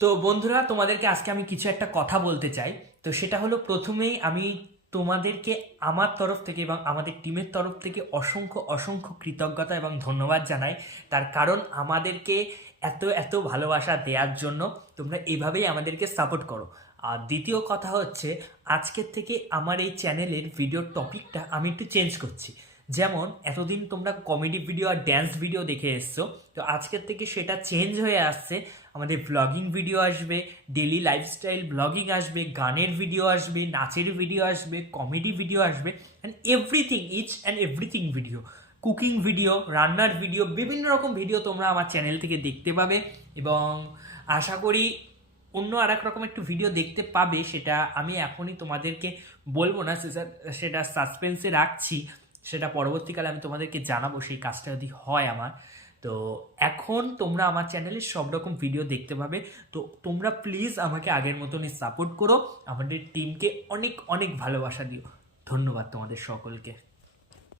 তো বন্ধুরা, তোমাদেরকে আজকে আমি কিছু একটা কথা বলতে চাই। তো সেটা হলো প্রথমেই আমি তোমাদেরকে আমার তরফ থেকে এবং আমাদের টিমের তরফ থেকে অসংখ্য অসংখ্য কৃতজ্ঞতা এবং ধন্যবাদ জানাই। তার কারণ আমাদেরকে এত এত ভালোবাসা দেওয়ার জন্য তোমরা এভাবেই আমাদেরকে সাপোর্ট করো। আর দ্বিতীয় কথা হচ্ছে, আজকের থেকে আমার এই চ্যানেলের ভিডিওর টপিকটা আমি একটু চেঞ্জ করছি। যেমন এতদিন তোমরা কমেডি ভিডিও আর ড্যান্স ভিডিও দেখে এসছো, তো আজকের থেকে সেটা চেঞ্জ হয়ে আসছে। আমাদের ব্লগিং ভিডিও আসবে ডেলি লাইফস্টাইল ব্লগিং আসবে, গানের ভিডিও আসবে, নাচের ভিডিও আসবে কমেডি ভিডিও আসবে and everything each and everything video cooking video রান্নার ভিডিও বিভিন্ন রকম ভিডিও তোমরা আমার চ্যানেল থেকে দেখতে পাবে এবং আশা করি অন্য আর এক রকম একটু ভিডিও দেখতে পাবে, সেটা আমি এখনই তোমাদেরকে বলব না, সেটা সাসপেন্সে রাখছি। সেটা পরবর্তীকালে আমি তোমাদেরকে জানাব, সেই কাজটা যদি হয় আমার। তো এখন তোমরা আমার চ্যানেলে সব রকম ভিডিও দেখতে পাবে। তো তোমরা প্লিজ আমাকে আগের মতনই সাপোর্ট করো। আমাদের টিমকে অনেক অনেক ভালোবাসা দিও। ধন্যবাদ তোমাদের সকলকে।